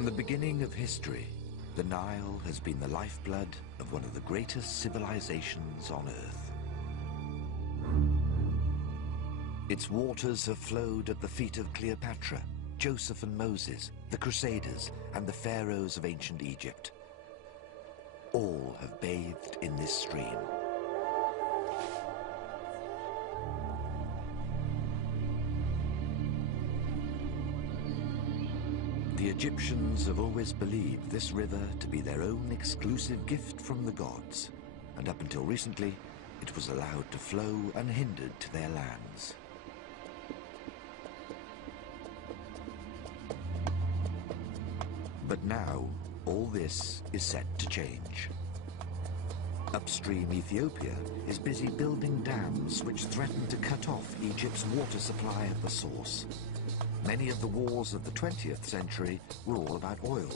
From the beginning of history, the Nile has been the lifeblood of one of the greatest civilizations on Earth. Its waters have flowed at the feet of Cleopatra, Joseph and Moses, the Crusaders, and the pharaohs of ancient Egypt. All have bathed in this stream. The Egyptians have always believed this river to be their own exclusive gift from the gods, and up until recently, it was allowed to flow unhindered to their lands. But now, all this is set to change. Upstream Ethiopia is busy building dams which threaten to cut off Egypt's water supply at the source. Many of the wars of the 20th century were all about oil.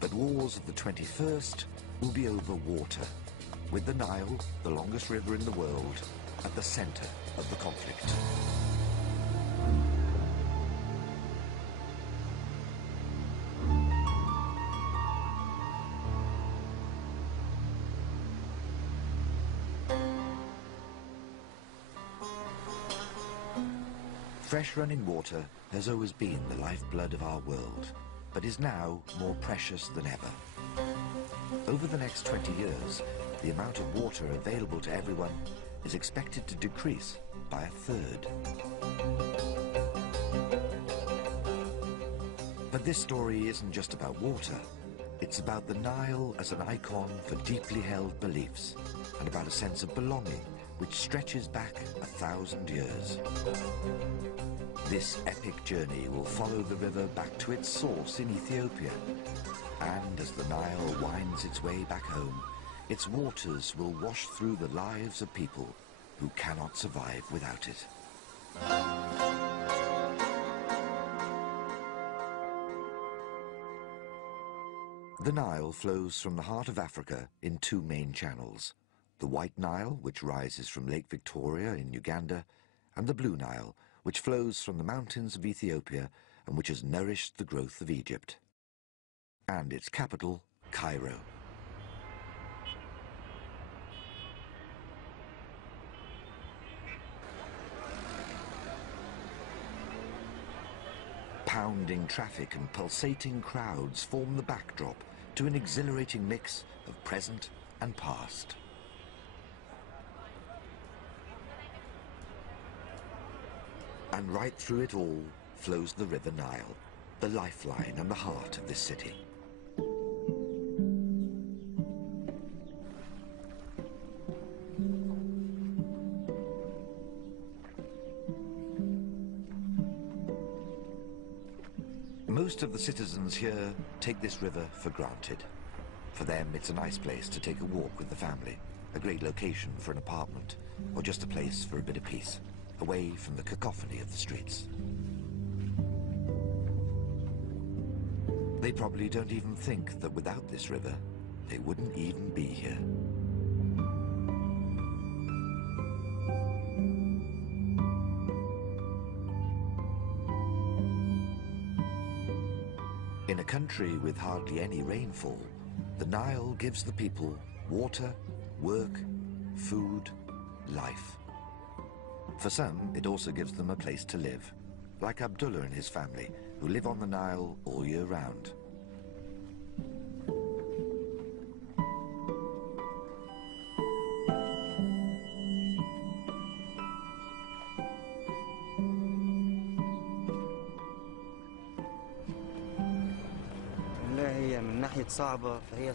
But wars of the 21st will be over water, with the Nile, the longest river in the world, at the center of the conflict. Fresh running water has always been the lifeblood of our world, but is now more precious than ever. Over the next 20 years, the amount of water available to everyone is expected to decrease by a third. But this story isn't just about water. It's about the Nile as an icon for deeply held beliefs, and about a sense of belonging which stretches back 1,000 years. This epic journey will follow the river back to its source in Ethiopia, and as the Nile winds its way back home, its waters will wash through the lives of people who cannot survive without it. The Nile flows from the heart of Africa in two main channels: the White Nile, which rises from Lake Victoria in Uganda, and the Blue Nile, which flows from the mountains of Ethiopia and which has nourished the growth of Egypt. And its capital, Cairo. Pounding traffic and pulsating crowds form the backdrop to an exhilarating mix of present and past. And right through it all flows the River Nile, the lifeline and the heart of this city. Most of the citizens here take this river for granted. For them, it's a nice place to take a walk with the family, a great location for an apartment, or just a place for a bit of peace, away from the cacophony of the streets. They probably don't even think that without this river, they wouldn't even be here. In a country with hardly any rainfall, the Nile gives the people water, work, food, life. For some, it also gives them a place to live, like Abdullah and his family, who live on the Nile all year round.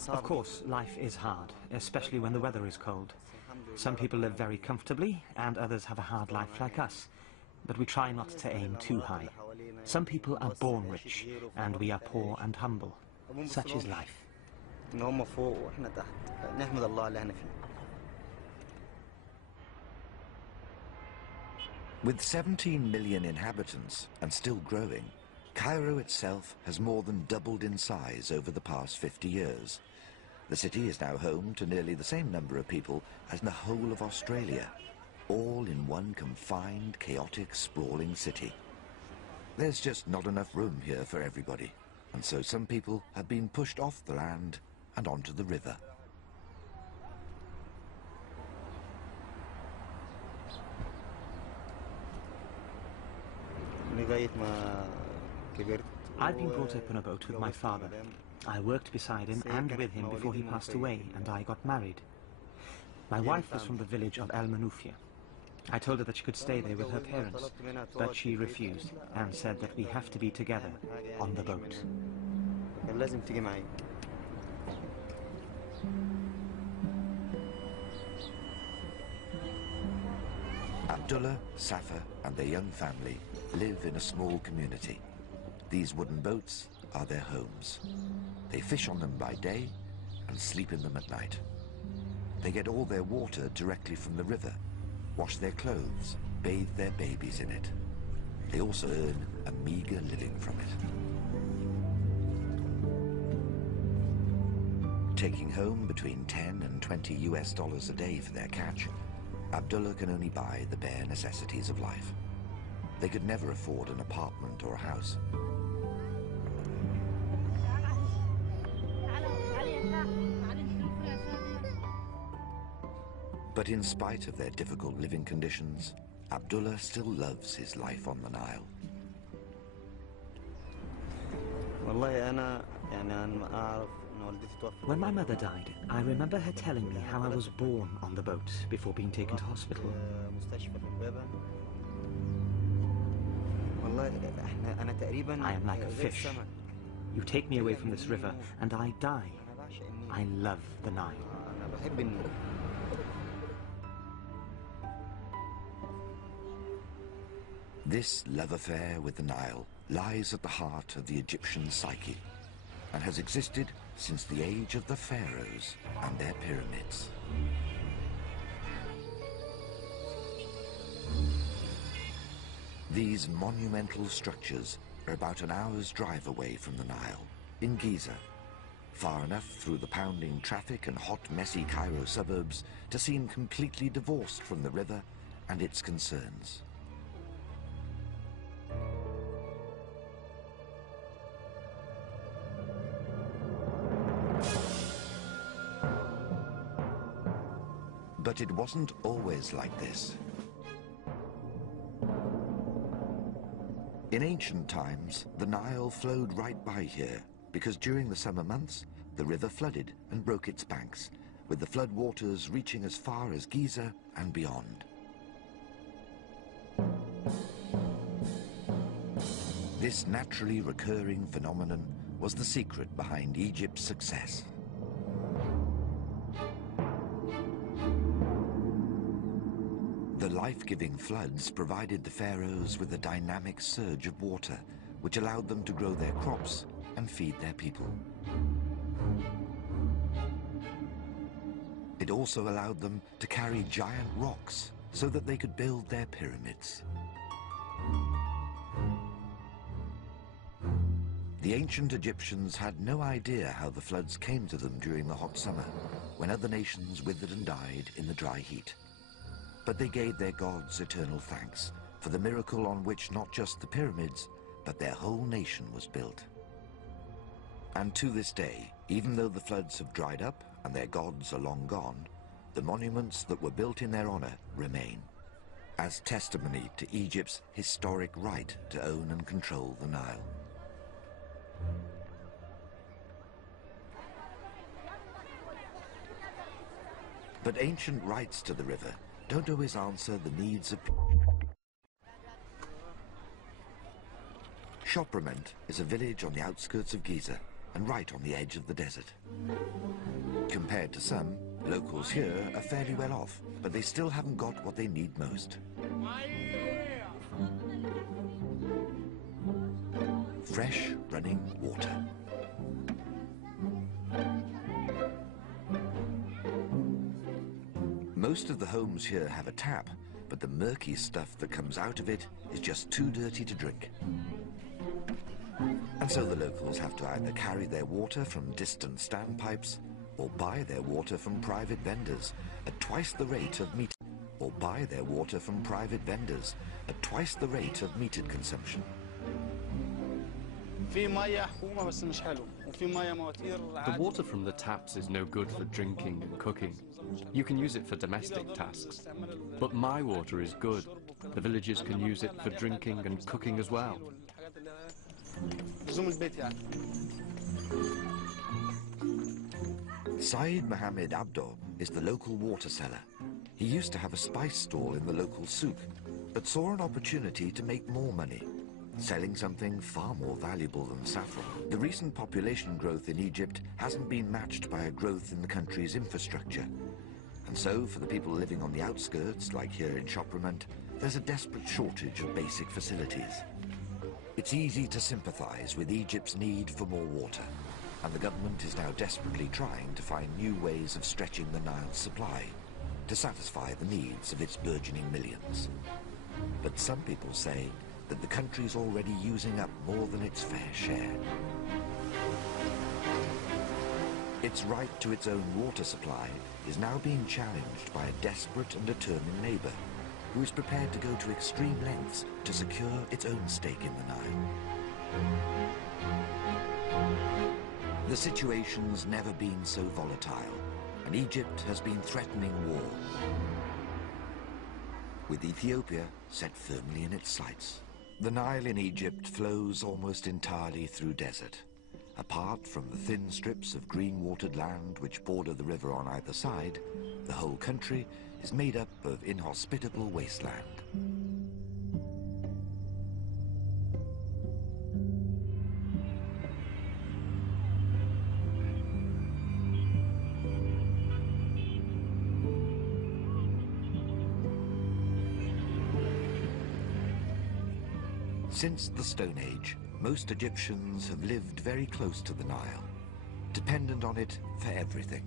Of course, life is hard, especially when the weather is cold. Some people live very comfortably, and others have a hard life like us. But we try not to aim too high. Some people are born rich, and we are poor and humble. Such is life. With 17 million inhabitants, and still growing, Cairo itself has more than doubled in size over the past 50 years. The city is now home to nearly the same number of people as the whole of Australia, all in one confined, chaotic, sprawling city. There's just not enough room here for everybody, And so some people have been pushed off the land and onto the river. I've been brought up on a boat with my father. I worked beside him and with him before he passed away, and I got married. My wife was from the village of El Manufia. I told her that she could stay there with her parents, but she refused and said that we have to be together on the boat. Abdullah, Safa and their young family live in a small community. These wooden boats are their homes. They fish on them by day and sleep in them at night. They get all their water directly from the river, wash their clothes, bathe their babies in it. They also earn a meager living from it. Taking home between 10 and 20 US dollars a day for their catch, Abdullah can only buy the bare necessities of life. They could never afford an apartment or a house. But in spite of their difficult living conditions, Abdullah still loves his life on the Nile. When my mother died, I remember her telling me how I was born on the boat before being taken to hospital. I am like a fish. You take me away from this river and I die. I love the Nile. This love affair with the Nile lies at the heart of the Egyptian psyche and has existed since the age of the pharaohs and their pyramids. These monumental structures are about an hour's drive away from the Nile, in Giza, far enough through the pounding traffic and hot, messy Cairo suburbs to seem completely divorced from the river and its concerns. But it wasn't always like this. In ancient times, the Nile flowed right by here because during the summer months, the river flooded and broke its banks, with the flood waters reaching as far as Giza and beyond. This naturally recurring phenomenon was the secret behind Egypt's success. The life-giving floods provided the pharaohs with a dynamic surge of water, which allowed them to grow their crops and feed their people. It also allowed them to carry giant rocks so that they could build their pyramids. The ancient Egyptians had no idea how the floods came to them during the hot summer, when other nations withered and died in the dry heat. But they gave their gods eternal thanks for the miracle on which not just the pyramids, but their whole nation was built. And to this day, even though the floods have dried up and their gods are long gone, the monuments that were built in their honor remain, as testimony to Egypt's historic right to own and control the Nile. But ancient rights to the river don't always answer the needs of people. Shoprament is a village on the outskirts of Giza and right on the edge of the desert. Compared to some, locals here are fairly well off, but they still haven't got what they need most. Fresh running water. Most of the homes here have a tap, but the murky stuff that comes out of it is just too dirty to drink. And so the locals have to either carry their water from distant standpipes or buy their water from private vendors at twice the rate of metered consumption. The water from the taps is no good for drinking and cooking. You can use it for domestic tasks. But my water is good. The villagers can use it for drinking and cooking as well. Saeed Mohammed Abdo is the local water seller. He used to have a spice stall in the local souk, but saw an opportunity to make more money, selling something far more valuable than saffron. The recent population growth in Egypt hasn't been matched by a growth in the country's infrastructure. And so, for the people living on the outskirts, like here in Shoprament, there's a desperate shortage of basic facilities. It's easy to sympathize with Egypt's need for more water, and the government is now desperately trying to find new ways of stretching the Nile's supply to satisfy the needs of its burgeoning millions. But some people say that the country's already using up more than its fair share. Its right to its own water supply is now being challenged by a desperate and determined neighbor who is prepared to go to extreme lengths to secure its own stake in the Nile. The situation's never been so volatile, and Egypt has been threatening war, with Ethiopia set firmly in its sights. The Nile in Egypt flows almost entirely through desert. Apart from the thin strips of green-watered land which border the river on either side, the whole country is made up of inhospitable wasteland. Since the Stone Age, most Egyptians have lived very close to the Nile, dependent on it for everything.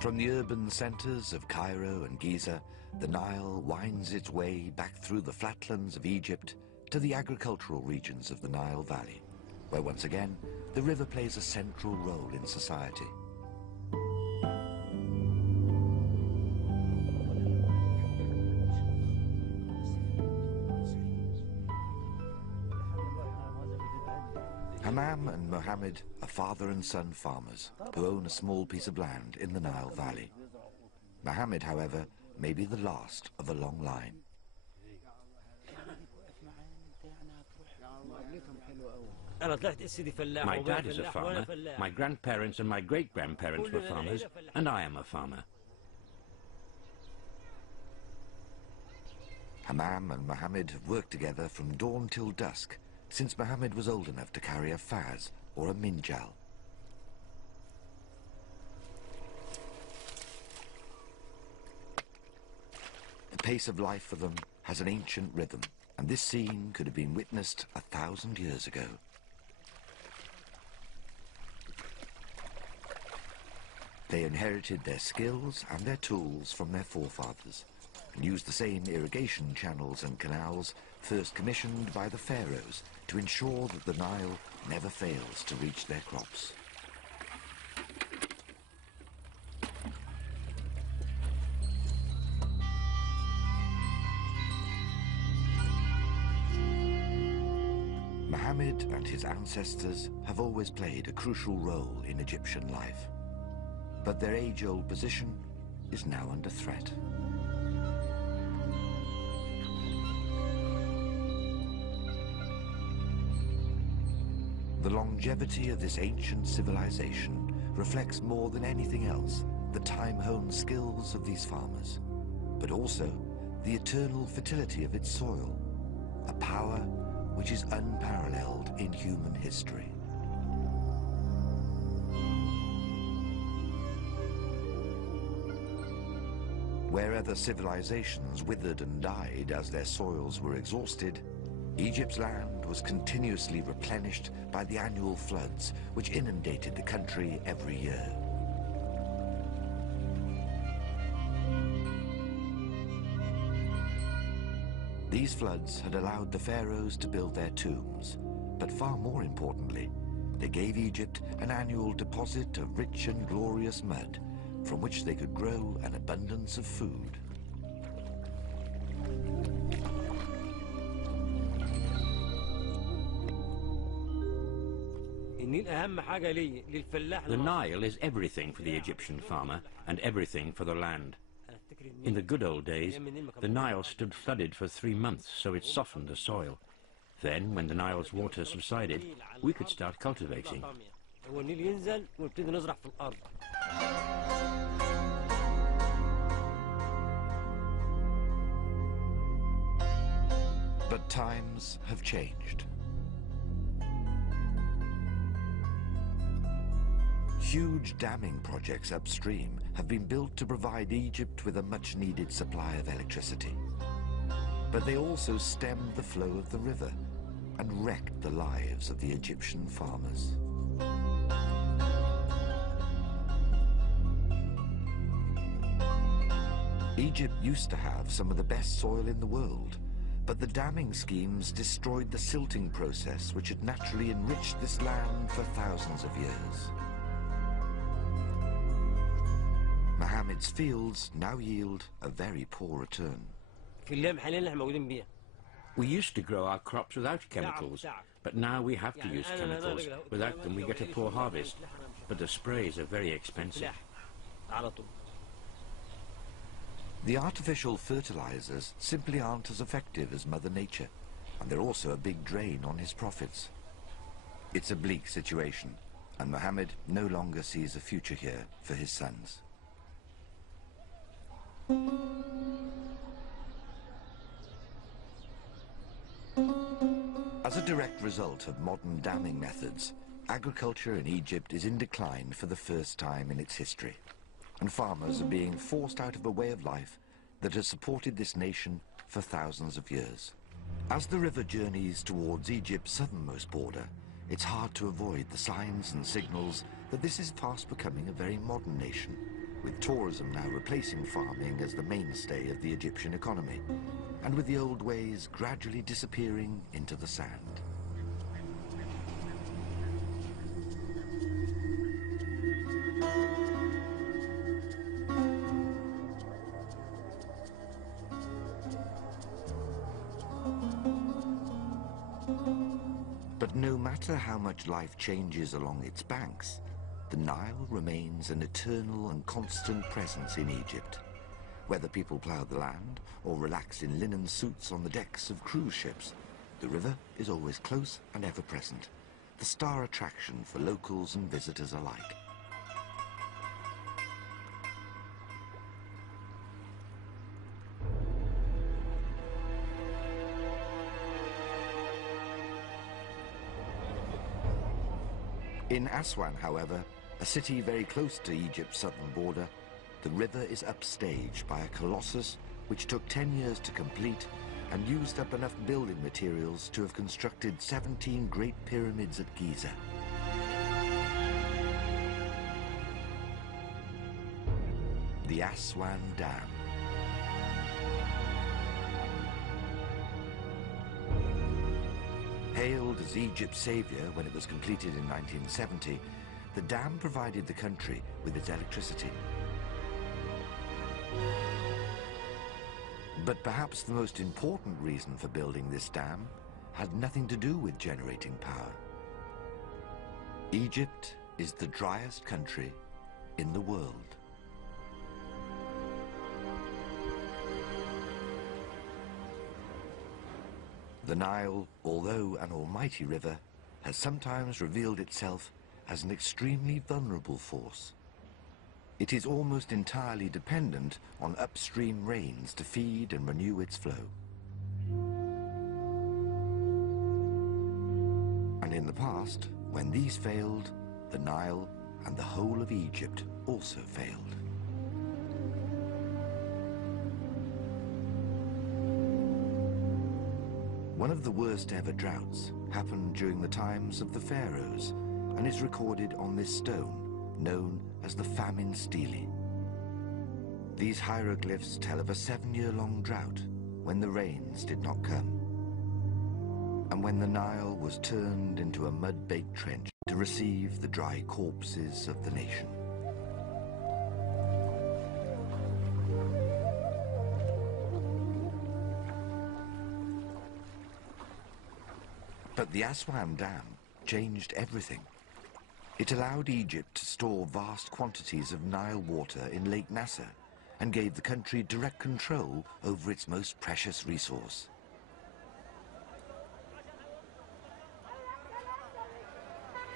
From the urban centers of Cairo and Giza, the Nile winds its way back through the flatlands of Egypt to the agricultural regions of the Nile Valley, where once again, the river plays a central role in society. Hammam and Mohammed are father and son farmers who own a small piece of land in the Nile Valley. Mohammed, however, may be the last of a long line. My dad is a farmer, my grandparents and my great-grandparents were farmers, and I am a farmer. Hammam and Mohammed have worked together from dawn till dusk, since Mohammed was old enough to carry a faz or a minjal. The pace of life for them has an ancient rhythm, and this scene could have been witnessed 1,000 years ago. They inherited their skills and their tools from their forefathers, and used the same irrigation channels and canals first commissioned by the pharaohs to ensure that the Nile never fails to reach their crops. Mohammed and his ancestors have always played a crucial role in Egyptian life, but their age-old position is now under threat. The longevity of this ancient civilization reflects more than anything else the time-honed skills of these farmers, but also the eternal fertility of its soil, a power which is unparalleled in human history. Where other civilizations withered and died as their soils were exhausted, Egypt's land was continuously replenished by the annual floods which inundated the country every year. These floods had allowed the pharaohs to build their tombs, but far more importantly, they gave Egypt an annual deposit of rich and glorious mud from which they could grow an abundance of food. The Nile is everything for the Egyptian farmer and everything for the land. In the good old days, the Nile stood flooded for 3 months, so it softened the soil. Then, when the Nile's water subsided, we could start cultivating. But times have changed. Huge damming projects upstream have been built to provide Egypt with a much-needed supply of electricity. But they also stemmed the flow of the river and wrecked the lives of the Egyptian farmers. Egypt used to have some of the best soil in the world, but the damming schemes destroyed the silting process which had naturally enriched this land for thousands of years. Mohammed's fields now yield a very poor return. We used to grow our crops without chemicals, but now we have to use chemicals. Without them we get a poor harvest, but the sprays are very expensive. The artificial fertilizers simply aren't as effective as Mother Nature, and they're also a big drain on his profits. It's a bleak situation, and Mohammed no longer sees a future here for his sons. As a direct result of modern damming methods, agriculture in Egypt is in decline for the first time in its history, and farmers are being forced out of a way of life that has supported this nation for thousands of years. As the river journeys towards Egypt's southernmost border, it's hard to avoid the signs and signals that this is fast becoming a very modern nation, with tourism now replacing farming as the mainstay of the Egyptian economy, and with the old ways gradually disappearing into the sand. But no matter how much life changes along its banks, the Nile remains an eternal and constant presence in Egypt. Whether people plough the land or relax in linen suits on the decks of cruise ships, the river is always close and ever present, the star attraction for locals and visitors alike. In Aswan, however, a city very close to Egypt's southern border, the river is upstaged by a colossus which took 10 years to complete and used up enough building materials to have constructed 17 great pyramids at Giza. The Aswan Dam. Hailed as Egypt's savior when it was completed in 1970, the dam provided the country with its electricity. But perhaps the most important reason for building this dam had nothing to do with generating power. Egypt is the driest country in the world. The Nile, although an almighty river, has sometimes revealed itself as an extremely vulnerable force. It is almost entirely dependent on upstream rains to feed and renew its flow. And in the past, when these failed, the Nile and the whole of Egypt also failed. One of the worst ever droughts happened during the times of the pharaohs and is recorded on this stone, known as the famine stele. These hieroglyphs tell of a 7-year-long drought when the rains did not come, and when the Nile was turned into a mud-baked trench to receive the dry corpses of the nation. But the Aswan Dam changed everything. It allowed Egypt to store vast quantities of Nile water in Lake Nasser and gave the country direct control over its most precious resource.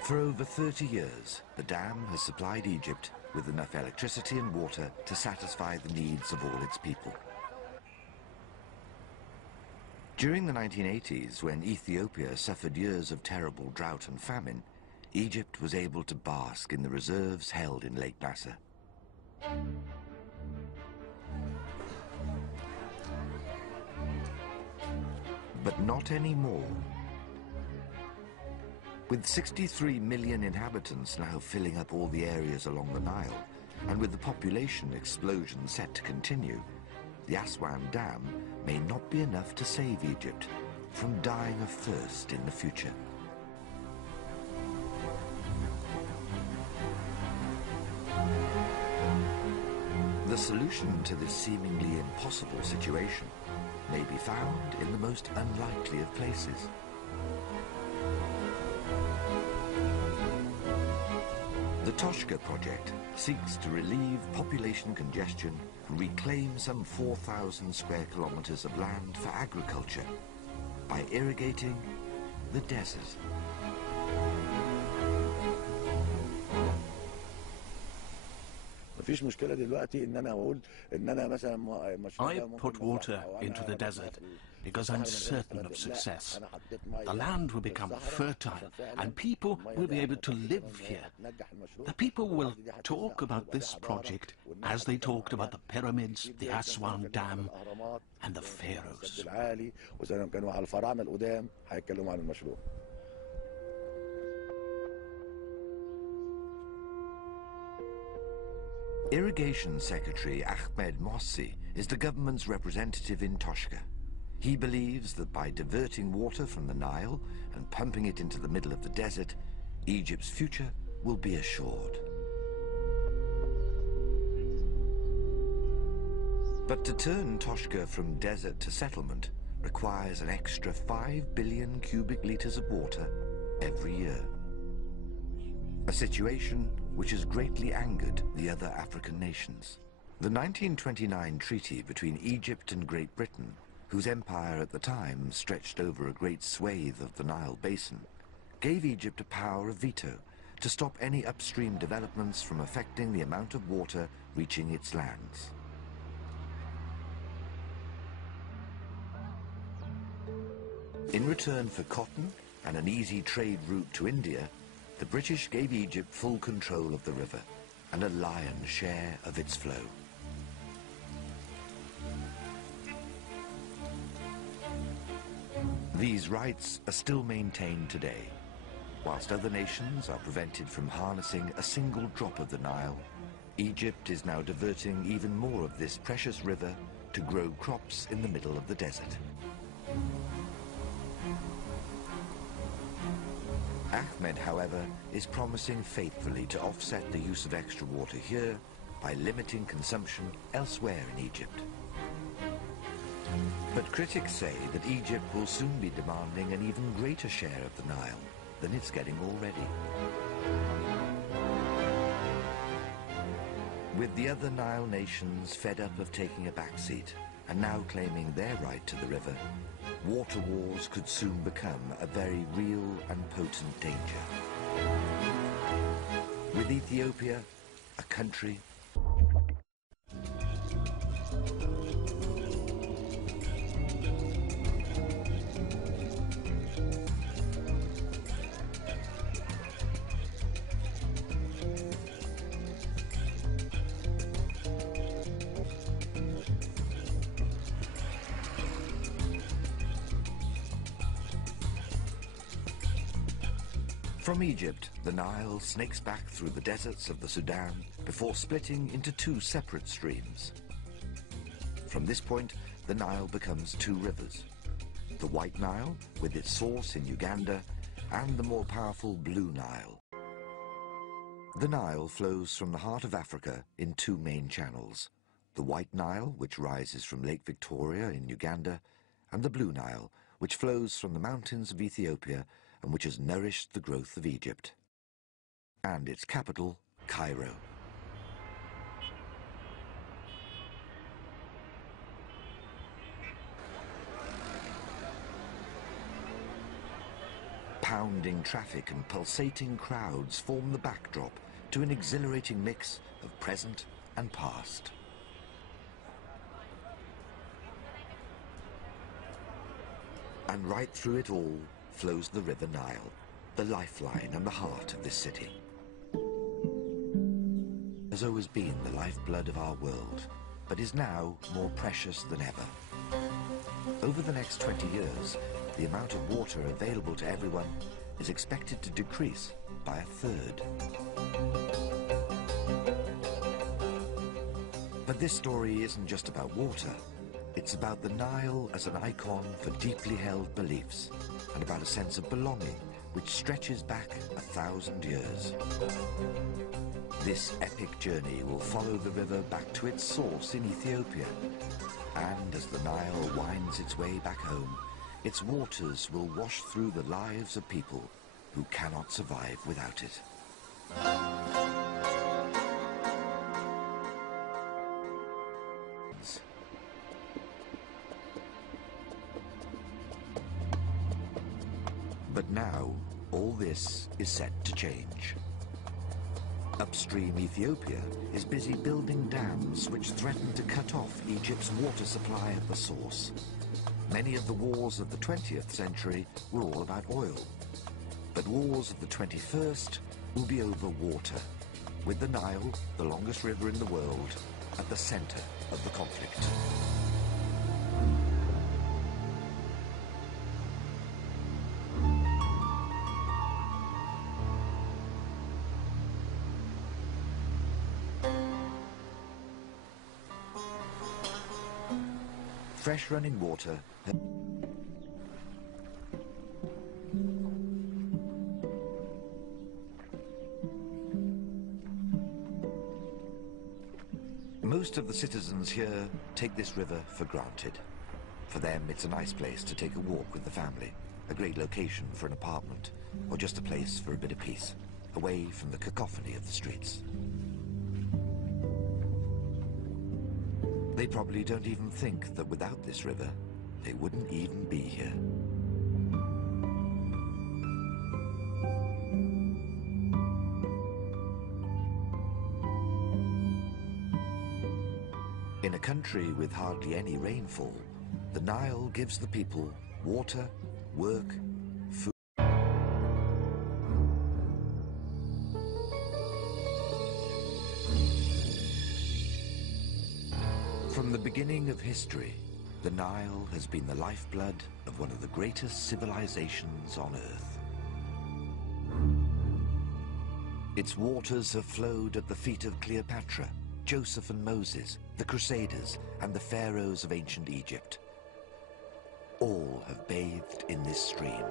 For over 30 years, the dam has supplied Egypt with enough electricity and water to satisfy the needs of all its people. During the 1980s, when Ethiopia suffered years of terrible drought and famine, Egypt was able to bask in the reserves held in Lake Nasser. But not anymore. With 63 million inhabitants now filling up all the areas along the Nile, and with the population explosion set to continue, the Aswan Dam may not be enough to save Egypt from dying of thirst in the future. The solution to this seemingly impossible situation may be found in the most unlikely of places. The Toshka project seeks to relieve population congestion and reclaim some 4,000 square kilometers of land for agriculture by irrigating the desert. I put water into the desert because I'm certain of success. The land will become fertile and people will be able to live here. The people will talk about this project as they talked about the pyramids, the Aswan Dam, and the pharaohs. Irrigation Secretary Ahmed Mossi is the government's representative in Toshka. He believes that by diverting water from the Nile and pumping it into the middle of the desert, Egypt's future will be assured. But to turn Toshka from desert to settlement requires an extra 5 billion cubic liters of water every year. A situation which has greatly angered the other African nations. The 1929 treaty between Egypt and Great Britain, whose empire at the time stretched over a great swathe of the Nile basin, gave Egypt a power of veto to stop any upstream developments from affecting the amount of water reaching its lands. In return for cotton and an easy trade route to India, the British gave Egypt full control of the river and a lion's share of its flow. These rights are still maintained today. Whilst other nations are prevented from harnessing a single drop of the Nile, Egypt is now diverting even more of this precious river to grow crops in the middle of the desert. Ahmed, however, is promising faithfully to offset the use of extra water here by limiting consumption elsewhere in Egypt. But critics say that Egypt will soon be demanding an even greater share of the Nile than it's getting already. With the other Nile nations fed up of taking a backseat and now claiming their right to the river, water wars could soon become a very real and potent danger. With Ethiopia, a country From Egypt, the Nile snakes back through the deserts of the Sudan before splitting into two separate streams. From this point, the Nile becomes two rivers: the White Nile, with its source in Uganda, and the more powerful Blue Nile. The Nile flows from the heart of Africa in two main channels: the White Nile, which rises from Lake Victoria in Uganda, and the Blue Nile, which flows from the mountains of Ethiopia and which has nourished the growth of Egypt. And its capital, Cairo. Pounding traffic and pulsating crowds form the backdrop to an exhilarating mix of present and past. And right through it all flows the River Nile, the lifeline and the heart of this city. It has always been the lifeblood of our world, but is now more precious than ever. Over the next 20 years, the amount of water available to everyone is expected to decrease by a third. But this story isn't just about water. It's about the Nile as an icon for deeply held beliefs, and about a sense of belonging which stretches back 1,000 years. This epic journey will follow the river back to its source in Ethiopia, and as the Nile winds its way back home, its waters will wash through the lives of people who cannot survive without it. But now, all this is set to change. Upstream Ethiopia is busy building dams which threaten to cut off Egypt's water supply at the source. Many of the wars of the 20th century were all about oil. But wars of the 21st will be over water, with the Nile, the longest river in the world, at the center of the conflict. Fresh running water. Most of the citizens here take this river for granted. For them, it's a nice place to take a walk with the family, a great location for an apartment, or just a place for a bit of peace, away from the cacophony of the streets. They probably don't even think that without this river, they wouldn't even be here. In a country with hardly any rainfall, the Nile gives the people water, work, food. From the beginning of history, the Nile has been the lifeblood of one of the greatest civilizations on Earth. Its waters have flowed at the feet of Cleopatra, Joseph and Moses, the Crusaders, and the pharaohs of ancient Egypt. All have bathed in this stream.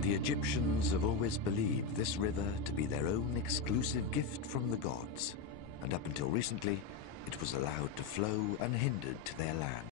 The Egyptians have always believed this river to be their own exclusive gift from the gods, and up until recently, it was allowed to flow unhindered to their land.